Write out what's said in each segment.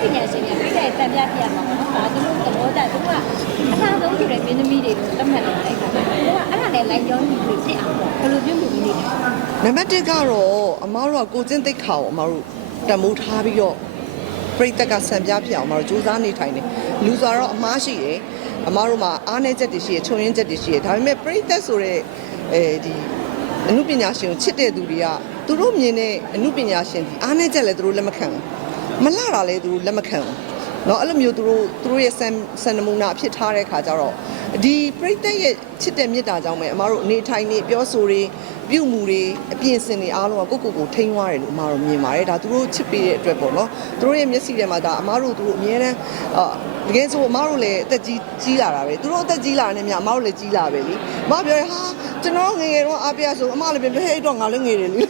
ပညာရှင်တွေပြည့်တဲ့တန်ပြပြရမှာပေါ့နော်ဒါသူတို့သဘောကျသူကအစားဆုံးဖြစ်တဲ့မင်းသမီးတွေကိုသတ်မှတ်လာတဲ့အခါမှာသူကအဲ့ဒါနဲ့လိုက်ရောညီတွေဖြစ်အောင်ပေါ့ဘယ်လိုပြုလုပ်နေလဲနံပါတ်1ကတော့အမားတို့ကကိုကျင့်သိက္ခာကိုအမားတို့တံမိုးထားပြီးတော့ပြိတ္တကဆံပြဖြစ်အောင်အမားတို့စူးစမ်းနေထိုင်တယ်လူဆိုတော့အမားရှိတယ်အမားတို့မှာအားနည်းချက်တွေရှိတယ်ချုံရင်းချက်တွေရှိတယ်ဒါပေမဲ့ပြိတ္တဆိုတဲ့အဲဒီအမှုပညာရှင်ကိုချစ်တဲ့သူတွေကသူတို့မြင်တဲ့အမှုပညာရှင်ဒီအားနည်းချက်လည်းသူတို့လက်မခံဘူး မလှတာလည်းသူတို့လက်မခံဘူးเนาะအဲ့လိုမျိုးသူတို့သူတို့ရဲ့စံစံနမူနာအဖြစ်ထားတဲ့ခါကျတော့ဒီပြိတ္တရဲ့ချစ်တဲ့မေတ္တာကြောင့်ပဲအမားတို့အနေထိုင်နေပြောဆိုတွေပြုမှုတွေအပြင်စင်တွေအားလုံးကကိုယ့်ကိုယ်ကိုထိန်းသွားတယ်လို့အမားတို့မြင်ပါတယ်ဒါသူတို့ချစ်ပေးတဲ့အတွက်ပေါ့နော်သူတို့ရဲ့မျက်စိထဲမှာဒါအမားတို့သူတို့အများတန်းအာတကယ်ဆိုအမားတို့လည်းအသက်ကြီးကြီးလာတာပဲသူတို့အသက်ကြီးလာတဲ့မြအမားတို့လည်းကြီးလာပဲလीအမားပြောရဟာကျွန်တော်ငယ်ငယ်တော့အားပြဆိုအမားလည်းပြင်ဟဲ့တော့ငါလည်းငယ်တယ်လी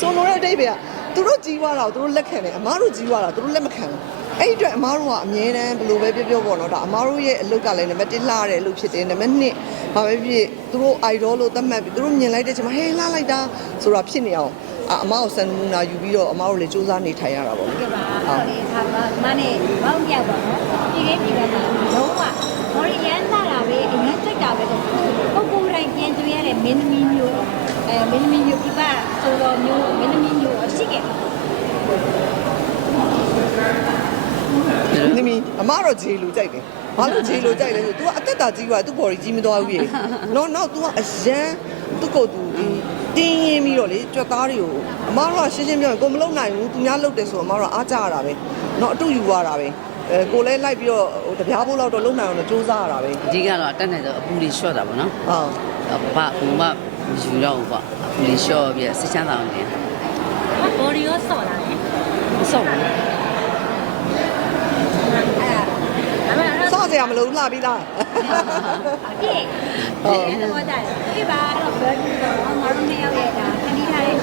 ဆိုလိုတဲ့အတိတ်ပဲက သူတို့ကြီးသွားတာကိုသူတို့လက်ခံတယ်အမားတို့ကြီးသွားတာသူတို့လက်မခံဘူးအဲ့ဒီအတွက်အမားတို့ကအမြဲတမ်းဘယ်လိုပဲပြောပြောပေါ့နော်ဒါအမားတို့ရဲ့အလုပ်ကလည်းနံပါတ်1လှတဲ့အလုပ်ဖြစ်တယ်နံပါတ်2ဘာပဲဖြစ်သူတို့ idol လို့သတ်မှတ်ပြီးသူတို့မြင်လိုက်တဲ့ချိန်မှာဟဲလှလိုက်တာဆိုတာဖြစ်နေအောင်အအမားကိုစံနမူနာယူပြီးတော့အမားတို့လည်းစူးစမ်းနေထိုင်ရတာပေါ့ကဲပါအဲ့ဒီခါကမနဲ့ဘောင်းပြောက်ပါတော့ဒီလေးဒီကနေ့လုံးဝဘော်ရီရန်လာတာပဲအရင်စိတ်တာပဲကိုကိုယ်တိုင်ပြန်တွေ့ရတဲ့မင်းသမီးမျိုး အဲမင်းသမီးမျိုးပြပဆိုတော့မျိုးမင်းသမီးမျိုးရှိခဲ့ နိမီအမတော့ဂျေလူကြိုက်တယ်။ဘာလို့ဂျေလူကြိုက်လဲဆို तू ကအသက်တာကြီးသွား तू ဘော်ကြီးကြီးမသွားဘူးရေ။နော်နော် तू ကအရန်သူ့ကိုယ်သူတင်းရင်းပြီးတော့လေကြွက်သားတွေကိုအမတော့ရှင်းရှင်းပြောရင်ကိုမလုံနိုင်ဘူးသူများလုံတယ်ဆိုအမတော့အားကြရတာပဲ။နော်အတူယူရတာပဲ။အဲကိုလည်းလိုက်ပြီးတော့ဟိုတပြားဖို့လောက်တော့လုံနိုင်အောင်တော့စူးစမ်းရတာပဲ အကြီးကတော့အတက်နိုင်တော့အပူလေးရှော့တာပေါ့နော် ။ဟုတ် ဘာဘုံ မယူတော့ဘူးပေါ့အပူလေးရှော့ပြီးစစ်ချမ်းသာအောင်တင်ဘော်ရီရောဆော့လာတယ်မဆော့ဘူးအဲ့ဒါအဲ့စောစရာမလိုဘူးလှပြီးသားအပြည့်အဲ့တော့ကြတယ်ဒီပါအဲ့တော့ဘော်ရီတော့ငါတို့နှစ်ယောက်ရဲ့ဒါခဏီးထားတဲ့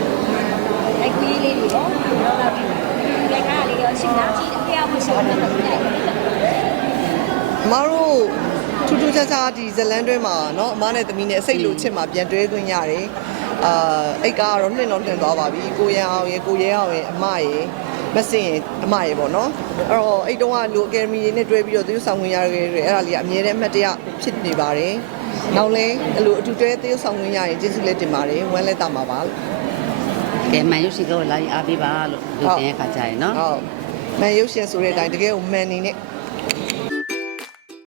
အဲ့ကွေးလေးတွေပေါ့တော့လာပြီလက်ကားလေးရောရှိတာတရားမရှိဘူးတော့ကြိုက်တယ်အမတို့ ထူးထူးခြားခြားဒီဇလန်တွဲမှာเนาะအမနဲ့သမီးနဲ့စိတ်လို့ချစ်မှာပြန်တွဲခွင့်ရတယ်အာအိတ်ကားကတော့နှင်းတော့နှင်းသွားပါပြီကိုရန်အောင်ရေကိုရဲအောင်ရေအမရေမစင်ရေအမရေပေါ့နော်အဲ့တော့အိတ်တုံးကလူအကယ်ဒမီတွေနဲ့တွဲပြီးတော့သရုပ်ဆောင်ဝင်ရခဲ့တယ်အဲ့ဒါလေးကအမြဲတမ်းအမှတ်တရဖြစ်နေပါတယ်နောက်လဲအဲ့လိုအတူတွဲသရုပ်ဆောင်ဝင်ရရင်ကျေးဇူးလည်းတင်ပါတယ်ဝမ်းလည်းတာမှာပါလို့ ကဲမှန်ရုပ်ရှိတော့လာရင်အားပေးပါလို့လူတင်ရဲ့ခါကြရင်နော် ဟုတ်မန်ရုပ်ရှင်ဆိုတဲ့အတိုင်းတကယ်ကိုမန်နေနဲ့